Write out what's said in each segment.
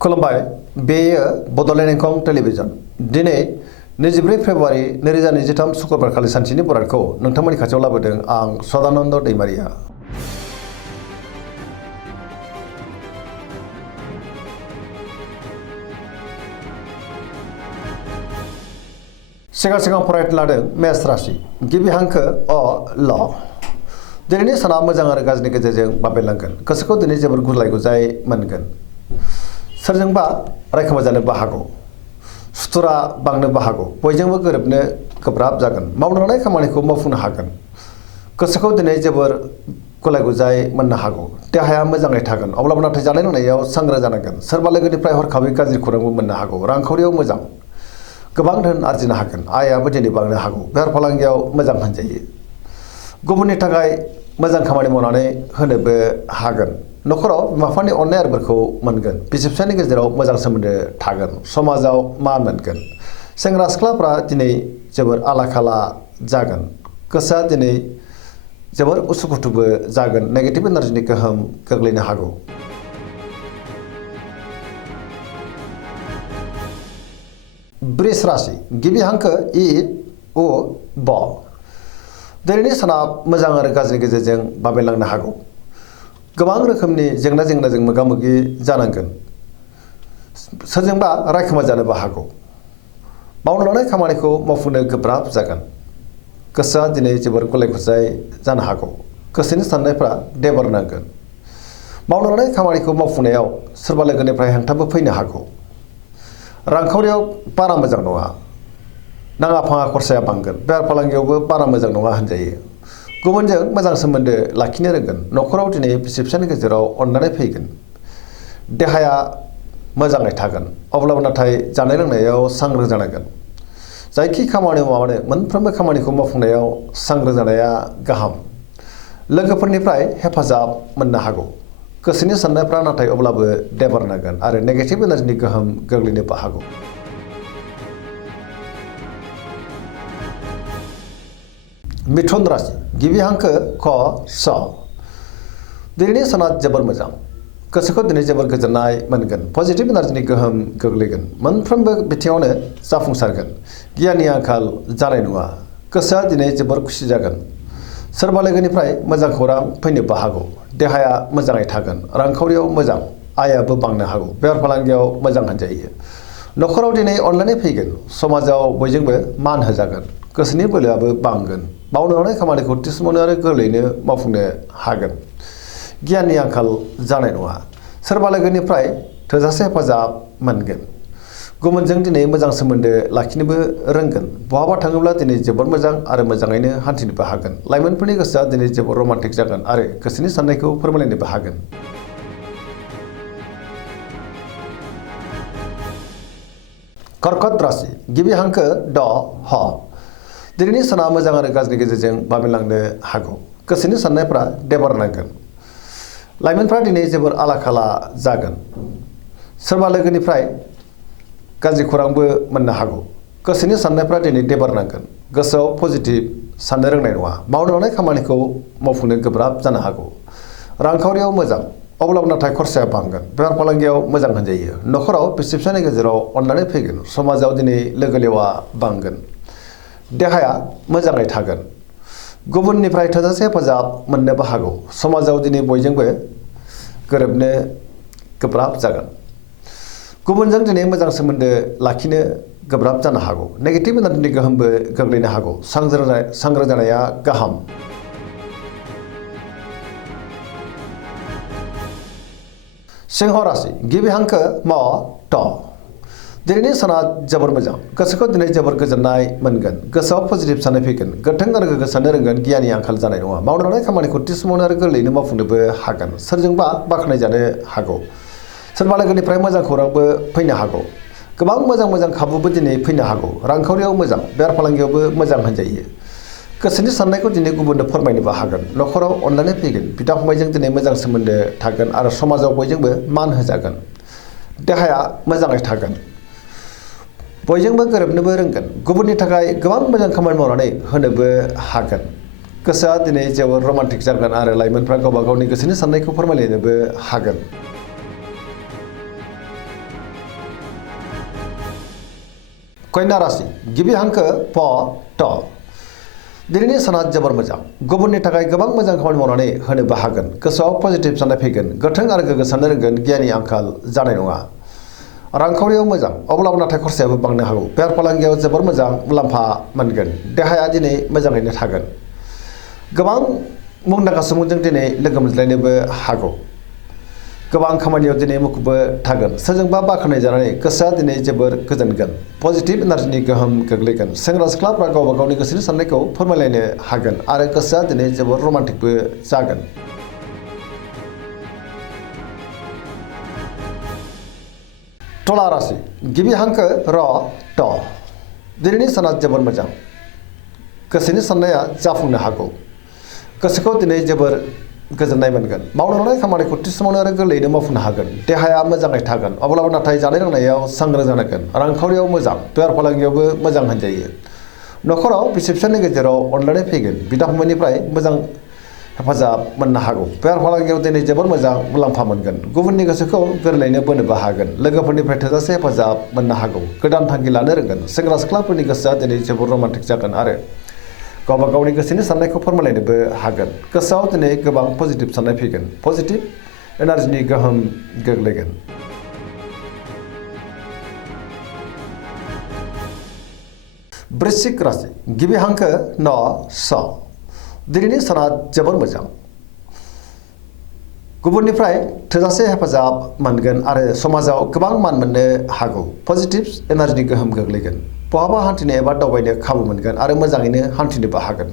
खुलुमबाय बेयो बड'लेण्ड इंखं टेलिभिजन दिनै 24 फेब्रुवारि 2023 शुक्रबार खालि सानसेनि बरादखौ नोंथांमोननि खाथियाव लाबोदों आं सदानन्द दैमारिया। सिगां फरायनो लादों मेष राशि गिबि हांखो अ ल। दिनैनि साना मोजां आरो गाज्रिनि गेजेरजों बाबेनलांगोन। गोसोखौ दिनै जोबोर गुलाय गुजाय मोनगोन। सोरजोंबा रायखोमा जानोबो हागौ। सुथुरा बांनोबो हागौ। बयजोंबो गोरोबनो गोब्राब जागोन। मावनो लानाय खामानिखौ मावफुंनो हागोन। गोसोखौ दिनै जोबोर गुलाय गुजाय मोननो हागौ। देहाया मोजाङै थागोन। अब्लाबो नाथाय जानाय लोंनायाव सांग्रां जानांगोन। सोरबा लोगोनिफ्राय हरखाबै गाज्रि खौरांबो मोननो हागौ। रांखावरियाव मोजां। गोबां धोन आरजिनो हागोन। आयआबो दिनै बांनो हागौ। बेफार फालांगियाव मोजां होनजायो। गुबुननि थाखाय मोजां खामानि मावनानै होनोबो हागोन। न'खराव बिमा बिफानि अननाय आरो बोरखौ मोनगोन। बिसि फिसायनि गेजेराव मोजां सोमोन्दो थागोन। समाजाव मान मोनगोन। सेंग्रा सिख्लाफ्रा दिनै जोबोर आला खाला जागोन। गोसोआ दिनै जोबोर उसुखुथुबो जागोन। नेगेटिभ एनार्जिनि गोहोम गोग्लैनो हागौ। वृष राशि गिबि हांखो इ उ ब। दिनैनि साना मोजां आरो गाज्रिनि गेजेरजों बाबेनलांनो हागौ। गोबां रोखोमनि जेंनाजों मोगा मोगि जानांगोन। सोरजोंबा रायखोमा जानोबो हागौ। मावनो लानाय खामानिखौ मावफुंनो गोब्राब जागोन। गोसोआ दिनै जोबोर गुलाय गुजाय जानो हागौ। गोसोनि साननायफ्रा देबार नांगोन। मावनो लानाय खामानिखौ मावफुंनायाव सोरबा लोगोनिफ्राय हेंथाबो फैनो हागौ। रांखावरियाव बारा मोजां नङा। नाङा फाङा खरसाया बांगोन। बेफार फालांगियावबो बारा मोजां नङा होनजायो। गुबुनजों मोजां सोमोन्दो लाखिनो रोंगोन। न'खराव दिनै बिसि फिसानि गेजेराव अननानै फैगोन। देहाया मोजाङै थागोन। अब्लाबो नाथाय जानाय लोंनायाव सांग्रां जानांगोन। जायखि खामानि मावानो मोनफ्रोमबो खामानिखौ मावफुंनायाव सांग्रां जानाया गाहाम। लोगोफोरनिफ्राय हेफाजाब मोननो हागौ। गोसोनि साननायफ्रा नाथाय अब्लाबो देबार नांगोन आरो नेगेटिभ एनार्जिनि गोहोम गोग्लैनोबो हागौ। मिथुन राशि गिबि हांखो क स। दिनैनि साना जोबोर मोजां। गोसोखौ दिनै जोबोर गोजोननाय मोनगोन। पजिटिभ एनार्जिनि गोहोम गोग्लैगोन। मोनफ्रोमबो बिथिङावनो जाफुंसारगोन। गियाननि आंखाल जानाय नङा। गोसोआ दिनै जोबोर खुसि जागोन। सोरबा लोगोनिफ्राय मोजां खौरां फैनोबो हागौ। देहाया मोजाङै थागोन। रांखावरियाव मोजां। आयआबो बांनो हागौ। बेफार फालांगियाव मोजां होनजायो। न'खराव दिनै अनलायनाय फैगोन। समाजाव बयजोंबो मान होजागोन। गोसोनि बोलोआबो बांगोन। मावनो लानाय खामानिखौ थि समावनो आरो गोरलैयैनो मावफुंनो हागोन। गियाननि आंखाल जानाय नङा। सोरबा लोगोनिफ्राय थोजासे हेफाजाब मोनगोन। गुबुनजों दिनै मोजां सोमोन्दो लाखिनोबो रोंगोन। बहाबा थाङोब्ला दिनै जोबोर मोजां आरो मोजाङैनो हान्थिनोबो हागोन। लाइमोनफोरनि गोसोआ दिनै जोबोर रमान्टिक जागोन आरो गोसोनि साननायखौ फोरमायलायनोबो हागोन। कर्कट राशि गिबि हांखो ड ह। दिनैनि साना मोजां आरो गाज्रिनि गेजेरजों बाबेनलांनो हागौ। गोसोनि साननायफ्रा देबार नांगोन। लाइमोनफ्रा दिनै जोबोर आला खाला जागोन। सोरबा लोगोनिफ्राय गाज्रि खौरांबो मोननो हागौ। गोसोनि साननायफ्रा दिनै देबार नांगोन। गोसोआव पजिटिभ साननो रोंनाय नङा। मावनो लानाय खामानिखौ मावफुंनो गोब्राब जानो हागौ। रांखावरियाव मोजां। अब्लाबो नाथाय खरसाया बांगोन। बेफार फालांगियाव मोजां होनजायो। न'खराव बिसि फिसायनि गेजेराव अननानै फैगोन। समाजाव दिनै लोगो लेवा बांगोन। देहाया मोजाङै थागोन। गुबुननिफ्राय थोजासे हेफाजाब मोननोबो हागौ। समाजाव दिनै बयजोंबो गोरोबनो गोब्राब जागोन। गुबुनजों दिनै मोजां सोमोन्दो लाखिनो गोब्राब जानो हागौ। नेगेटिभ एनार्जिनि गोहोमबो गोग्लैनो हागौ। सांग्रां जानाया गाहाम। सिंह राशि गिबि हांखो म ट। दिनैनि साना जोबोर मोजां। गोसोखौ दिनै जोबोर गोजोननाय मोनगोन। गोसोआव पजिटिभ साननाय फैगोन। गोथों आरो गोग्गो साननो रोंगोन। गियाननि आंखाल जानाय नङा। मावनो लानाय खामानिखौ थि समावनो आरो गोरलैयैनो मावफुंनोबो हागोन। सोरजोंबा बाख्नाय जानो हागौ। सोरबा लोगोनिफ्राय मोजां खौरांबो फैनो हागौ। गोबां मोजां खाबुबो दिनै फैनो हागौ। रांखावरियाव मोजां। बेफार फालांगियावबो मोजां होनजायो। गोसोनि साननायखौ दिनै गुबुननो फोरमायनोबो हागोन। न'खराव अननानै फैगोन। बिदा फंबायजों दिनै मोजां सोमोन्दो थागोन आरो समाजाव बयजोंबो मान होजागोन। देहाया मोजाङै थागोन। बयजोंबो गोरोबनोबो रोंगोन। गुबुननि थाखाय गोबां मोजां खामानि मावनानै होनोबो हागोन। गोसोआ दिनै जोबोर रमान्टिक जागोन आरो लाइमोनफ्रा गावबा गावनि गोसोनि साननायखौ फोरमायलायनोबो हागोन। कन्या राशि गिबि हांखो प ट दिनैनि साना जोबोर मोजां गुबुननि थाखाय गोबां मोजां खामानि मावनानै होनोबो हागोन गोसोआव पजिटिभ साननाय फैगोन गोख्रों आरो गोग्गो साननो रोंगोन गियाननि आंखाल जानाय नङा रांखावरियाव मोजां अब्लाबो नाथाय खरसायाबो बांनो हागौ बेफार फालांगियाव जोबोर मोजां मुलाम्फा मोनगोन देहाया दिनै मोजाङैनो थागोन गोबां मुंदांखा सुबुंजों दिनै लोगो मोनज्लायनोबो हागौ गोबां खामानियाव दिनै मुखुबबो थागोन सोरजोंबा बाख्नाय जानानै गोसोआ दिनै जोबोर गोजोनगोन पजिटिभ एनार्जिनि गोहोम गोग्लैगोन सेंग्रा सिख्लाफ्रा गावबा गावनि गोसोनि साननायखौ फोरमायलायनो हागोन आरो गोसोआ दिनै जोबोर रमान्टिकबो जागोन तुला राशि गिबि हांखो र ट दिनैनि साना जोबोर मोजां गोसोनि साननाया जाफुंनो हागौ गोसोखौ दिनै जोबोर गोजोननाय मोनगोन मावनो लानाय खामानिखौ थि समावनो आरो गोरलैयैनो मावफुंनो हागोन देहाया मोजाङै थागोन अब्लाबो नाथाय जानाय लोंनायाव सांग्रां जानांगोन रांखावरियाव मोजां बेफार फालांगियावबो मोजां होनजायो नखराव बिसि फिसायनि गेजेराव अनलायनाय फैगोन बिदा फंबायनिफ्राय मोजां हेफाजाब मोननो हागौ बेफार फालांगियाव दिनै जोबोर मोजां मुलाम्फा मोनगोन गुबुननि गोसोखौ गोरलैयैनो बोनोबो हागोन लोगोफोरनिफ्राय थोजासे हेफाजाब मोननो हागौ गोदान थांखि लानो रोंगोन सेंग्रा सिख्लाफोरनि गोसोआ दिनै जोबोर रमान्टिक जागोन आरो गावबा गावनि गोसोनि साननायखौ फोरमायलायनोबो हागोन गोसोआव दिनै गोबां पजिटिभ साननाय फैगोन पजिटिभ एनार्जिनि गोहोम गोग्लैगोन वृश्चिक राशि गिबि हांखो न स दिनैनि साना जोबोर मोजां गुबुननिफ्राय थोजासे हेफाजाब मोनगोन आरो समाजाव गोबां मान मोननो हागौ पजिटिभ एनार्जिनि गोहोम गोग्लैगोन बहाबा हान्थिनो एबा दावबायनो खाबु मोनगोन आरो मोजाङैनो हान्थिनोबो हागोन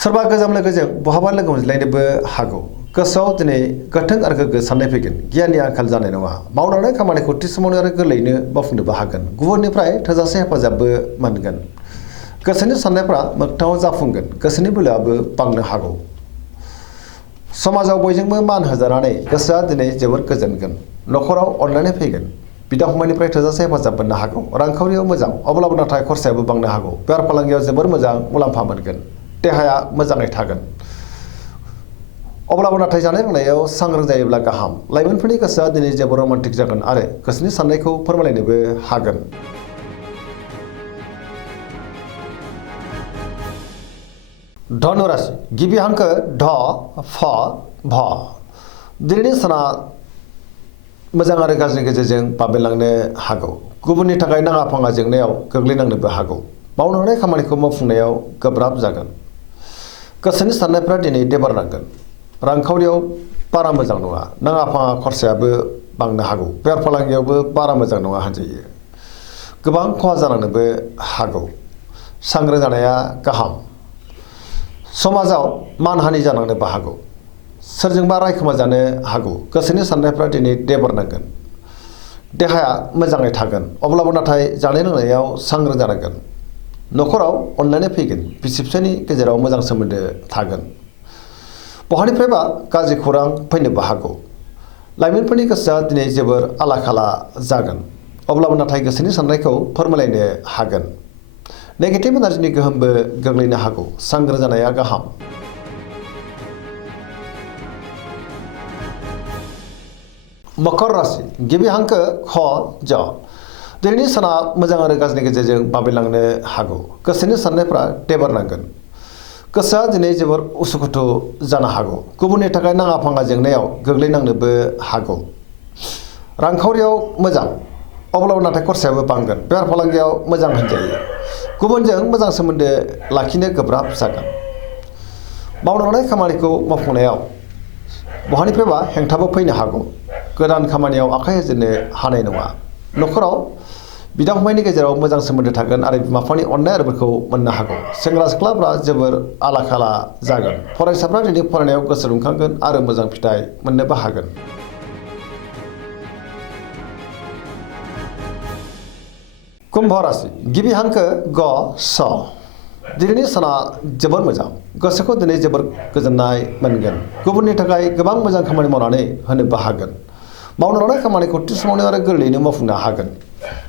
सोरबा गोजाम लोगोजों बहाबा लोगो मोनज्लायनोबो हागौ गोसोआव दिनै गोथों आरो गोग्गो साननाय फैगोन गियाननि आंखाल जानाय नङा मावनानै खामानिखौ थि समावनो आरो गोरलैयैनो मावफुंनोबो हागोन गुबुननिफ्राय थोजासे हेफाजाबबो मोनगोन गोसोनि साननायफ्रा मोगथाङाव जाफुंगोन गोसोनि बोलोआबो बांनो हागौ समाजाव बयजोंबो मान होजानानै गोसोआ दिनै जोबोर गोजोनगोन नखराव अनलायनाय फैगोन बिदा फंबायनिफ्राय थोजासे हेफाजाब मोननो हागौ रांखावरियाव मोजां अब्लाबो नाथाय खरसायाबो बांनो हागौ बेफार फालांगियाव जोबोर मोजां मुलाम्फा मोनगोन देहाया मोजाङै थागोन अब्लाबो नाथाय जानाय लोंनायाव सांग्रां जायोब्ला गाहाम लाइमोनफोरनि गोसोआ दिनै जोबोर रमान्टिक जागोन आरो गोसोनि साननायखौ फोरमायलायनोबो हागोन धनु राशि गिबि हांखो ढ फ भ दिनैनि साना मोजां आरो गाज्रिनि गेजेरजों बाबेनलांनो हागौ गुबुननि थाखाय नाङा फाङा जेंनायाव गोग्लैनांनोबो हागौ मावनो हानाय खामानिखौ मावफुंनायाव गोब्राब जागोन गोसोनि साननायफ्रा दिनै देबारनांगोन रांखावरियाव बारा मोजां नङा नाङा फाङा खरसायाबो बांनो हागौ बेफार फालांगियावबो बारा मोजां नङा होनजायो गोबां खहा जालांनोबो हागौ सांग्रां जानाया गाहाम समाजाव मानहानि जानांनोबो हागौ सोरजोंबा रायखोमा जानो हागौ गोसोनि साननायफ्रा दिनै देबारनांगोन देहाया मोजाङै थागोन अब्लाबो नाथाय जानाय लोंनायाव सांग्रां जानांगोन नखराव अनलायनाय फैगोन बिसि फिसायनि गेजेराव मोजां सोमोन्दो थागोन बहानिफ्रायबा गाज्रि खौरां फैनोबो हागौ लाइमोनफोरनि गोसोआ दिनै जोबोर आला खाला जागोन अब्लाबो नाथाय गोसोनि साननायखौ फोरमायलायनो हागोन नेगेटिभ एनार्जिनि गोहोमबो गोग्लैनो हागौ सांग्रां जानाया गाहाम मकर राशि गिबि हांखो ख ज दिनैनि साना मोजां आरो गाज्रिनि गेजेरजों बाबेनलांनो हागौ गोसोनि साननायफ्रा देबारनांगोन गोसोआ दिनै जोबोर उसुखुथु जानो हागौ गुबुननि थाखाय नाङा फाङा जेंनायाव गोग्लैनांनोबो हागौ रांखावरियाव मोजां अब्लाबो नाथाय खरसायाबो बांगोन बेफार फालांगियाव मोजां होनजायो गुबुनजों मोजां सोमोन्दो लाखिनो गोब्राब जागोन मावनो लानाय खामानिखौ मावफुंनायाव बहानिफ्रायबा हेंथाबो फैनो हागौ गोदान खामानियाव आखाइ होजेननो हानाय नङा नखराव बिदा फंबायनि गेजेराव मोजां सोमोन्दो थागोन आरो बिमा बिफानि अननाय आरोफोरखौ मोननो हागौ सेंग्रा सिख्लाफ्रा जोबोर आला खाला जागोन फरायसाफ्रा दिनै फरायनायाव गोसो दुंखांगोन आरो मोजां फिथाइ मोननोबो हागोन कुम्भ राशि गिबि हांखो ग स दिनैनि साना जोबोर मोजां गोसोखौ दिनै जोबोर गोजोननाय मोनगोन गुबुननि थाखाय गोबां मोजां खामानि मावनानै होनोबो हागोन मावनो लानाय खामानिखौ थि समावनो आरो गोरलैयैनो मावफुंनो हागोन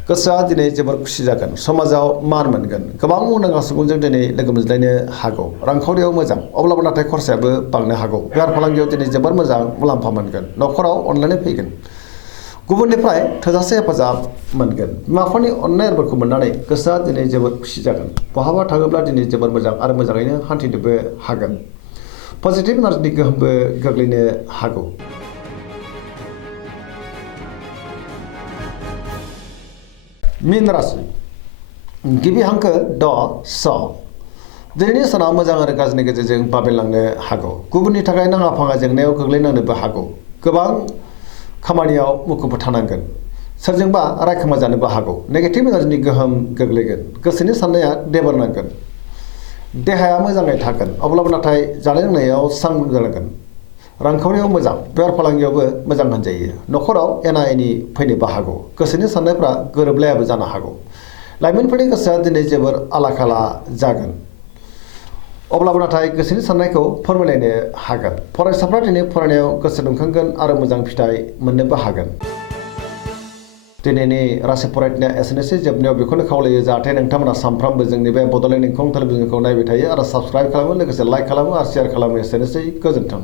गोसोआ दिनै जोबोर खुसि जागोन समाजाव मान मोनगोन गोबां मुंदांखा सुबुंजों दिनै लोगो मोनज्लायनो हागौ रांखावरियाव मोजां अब्लाबो नाथाय खरसायाबो बांनो हागौ बेफार फालांगियाव दिनै जोबोर मोजां मुलाम्फा मोनगोन नखराव अनलायनाय फैगोन गुबुननिफ्राय थोजासे हेफाजाब मोनगोन। बिमा-बिफानि अननाय बोरखौ मोननानै गोसोआ दिनै जोबोद खुसि जागोन। बहाबा थाङोब्ला दिनै जोबोद मोजां आरो मोजाङैनो हान्थिनोबो हागोन। पजिटिभ एनार्जिनि गोहोमबो गोग्लैनो हागौ। मीन राशि गिबि हांखो ड स। दिनैनि सानाव मोजां आरो गाज्रिनि गेजेरजों बाबेनलांनो हागौ। गुबुननि थाखाय नाङा फाङा जेंनायाव गोग्लैनांनोबो हागौ। गोबां खामानियाव मुखुब थानांगोन। सोरजोंबा रायखोमा जानोबो हागौ। नेगेटिभ एनार्जिनि गोहोम गोग्लैगोन। गोसोनि साननाया देबोरनांगोन। देहाया मोजाङै थागोन। अब्लाबो नाथाय जानाय लोंनायाव सांग्रां जानांगोन। रांखावरियाव मोजां, बेफार फालांगियावबो मोजां होनजायो। न'खराव एना एनि फैनोबो हागौ। गोसोनि साननायफ्रा गोरोबलायाबो जानो हागौ। लाइमोनफोरनि गोसोआ दिनै जोबोर आला-खाला जागोन। अब्लाबो नाथाय गोसोनि साननायखौ फोरमायलायनो हागोन। फरायसाफ्रा दिनै फरायनायाव गोसो दुंखांगोन आरो मोजां फिथाइ मोननोबो हागोन। दिनैनि राशि फरायनाया एसेनोसै। जोबनायाव बेखौनो खावलायो जाहाथे नोंथांमोना सानफ्रामबो जोंनि बे बड'लेण्ड इंखं टेलिभिजनखौ नायबाय थायो आरो साबस्क्राइब खालामो, लोगोसे लाइक खालामो आरो शेयार खालामो। एसेनोसै, गोजोन्थों।